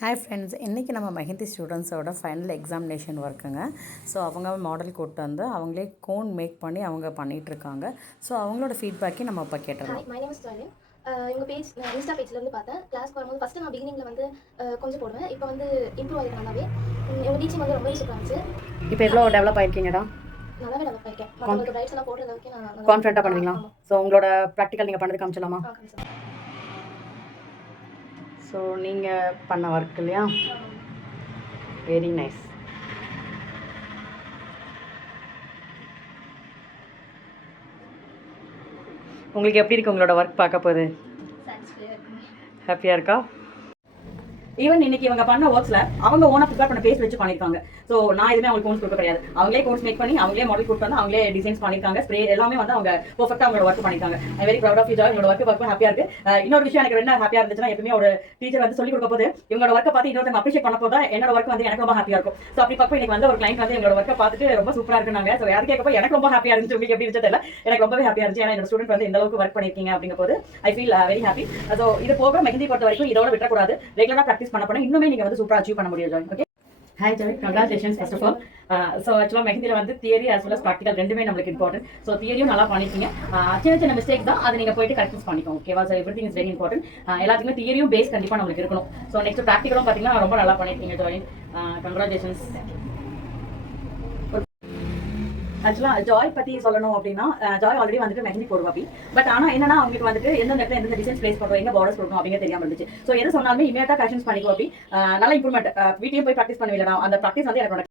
Hi friends, இன்றைக்கி நம்ம mehndi ஸ்டூடெண்ட்ஸோட final examination ஒர்க்குங்க. So அவங்க மாடல் கூப்பிட்டு வந்து அவங்களே கோன் மேக் பண்ணி அவங்க பண்ணிகிட்ருக்காங்க. ஸோ அவங்களோட ஃபீட்பேக்கே நம்ம இப்போ கேட்டலாம். My name is Jalin. இவங்க பேஜ் நான் இன்ஸ்டா பேஜ்லேருந்து பார்த்தேன். கிளாஸ்க்கு வரும்போது ஃபஸ்ட்டு நான் பிகினிங்கில் வந்து கொஞ்சம் போடுவேன். இப்போ வந்து இம்ப்ரூவ் ஆகிருக்கு நல்லாவே. இவங்க டீச்சிங் வந்து ரொம்பவே சூப்பராக இருந்துச்சு. இப்போ எவ்வளோ டெவலப் ஆகிருக்கீங்கடா? நல்லாவே டெவலப் ஆகிருக்கேன். மற்றவங்களுக்கு ப்ரைட்ஸ் எல்லாம் போடுற அளவுக்கு நான் கான்ஃபிடென்ட்டாக பண்ணுவீங்களா? ஸோ உங்களோட ப்ராக்டிக்கல் நீங்கள் பண்ணது காமிச்சலாமா? ஸோ நீங்கள் பண்ண ஒர்க் இல்லையா? Very nice. உங்களுக்கு எப்படி இருக்குது உங்களோட ஒர்க் பார்க்க போகுது? ஹாப்பியாக இருக்கா? ஈவன் இன்னைக்கு இவங்க பண்ண ஒர்க்ஸில் அவங்க ஓனாக ப்ரிப்பேர் பண்ண பேஸ் வச்சு பண்ணியிருக்காங்க. ஸோ நான் எதுவுமே அவங்களுக்கு கோர்ஸ் கொடுக்க கிடையாது. அவங்களே கோர்ஸ் மேக் பண்ணி அவங்களே மாடல் கொடுத்து வந்து அவங்களே டிசைன்ஸ் பண்ணியிருக்காங்க. ஸ்ப்ரே எல்லாமே வந்து அவங்க பர்ஃபெக்டாக அவங்களோட ஒர்க் பண்ணியிருக்காங்க. I very proud of you Joy. உங்களோட ஒர்க் ஹாப்பியாக இருக்குது. இன்னொரு விஷயம் எனக்கு என்ன ஹாப்பியாக இருந்துச்சுன்னா, எப்பவுமே ஒரு டீச்சர் வந்து சொல்லிக் கொடுக்க போது இவங்களோட ஒர்க்கை பார்த்து இன்னொருத்தங்க அப்ரிஷியேட் பண்ண போது என்னோட ஒர்க் வந்து எனக்கு ரொம்ப ஹாப்பியாக இருக்கும். ஸோ அப்படி பார்ப்போம் இன்னைக்கு வந்து ஒரு கிளைண்ட் வந்து எங்களோட ஒர்க்கை பார்த்துட்டு ரொம்ப சூப்பராக இருக்குனாங்க. ஸோ யாரும் கேட்கப்போ எனக்கு ரொம்ப ஹாப்பியாக இருந்துச்சு. உங்களுக்கு எப்படி இருந்துச்சு தெரியல, எனக்கு ரொம்பவே ஹாப்பியாக இருந்துச்சு. ஏன்னா என்னோட ஸ்டூடெண்ட் வந்து இந்த அளவுக்கு ஒர்க் பண்ணியிருக்கீங்க அப்படிங்கும் போது I feel very happy. So இது போக மெஹந்தி பொறுத்த வரைக்கும் இதோட விட்டக்கூடாது. ரெகுலராக ப்ராக்டிஸ் பண்ண போனால் இன்னுமே நீங்கள் வந்து சூப்பராக அச்சீவ் பண்ண முடியும் Joy. Okay, hi Joy, congratulations first of all. So ஆக்சுவலாக மெஹந்தியில் வந்து theory as well as practical ரெண்டுமே நம்மளுக்கு இம்பார்ட்டன்ட். ஸோ தியரியும் நல்லா பண்ணிருக்கீங்க. சின்ன சின்ன மிஸ்டேக் தான், அதை நீங்கள் போயிட்டு கரெக்ட் பண்ணிக்கோங்க. ஓகேவா? So everything is very important. எல்லாத்துக்குமே தியரியும் பேஸ் கண்டிப்பாக நம்மளுக்கு இருக்கணும். ஸோ நெக்ஸ்ட் ப்ராக்டிக்கலும் பார்த்தீங்கன்னா ரொம்ப நல்லா பண்ணியிருக்கீங்க ஜாய். கங்க்ராச்சுலேஷன்ஸ். ஆக்சுவலாக ஜாய் பற்றி சொல்லணும் அப்படின்னா, ஜாய் ஆல்ரெடி வந்துட்டு மெஹந்தி போடுவாப்பி. பட் ஆனால் என்னன்னா அவங்களுக்கு வந்துட்டு எந்த இடத்துல எந்த டிசைன்ஸ் பிளேஸ் பண்ணுறோம், எங்கே பார்டர்ஸ் கொடுக்கணும் அப்படிங்கிற தெரியாமல் இருந்துச்சு. ஸோ எது சொன்னாலுமே இமீடியட்டாக கரெக்ஷன்ஸ் பண்ணிக்குவாப்பி. நல்ல இம்ப்ரூவ்மெண்ட். வீட்டையும் போய் ப்ராக்டிஸ் பண்ணுவீங்களா? அந்த ப்ராக்டிஸ் வந்து எனக்கு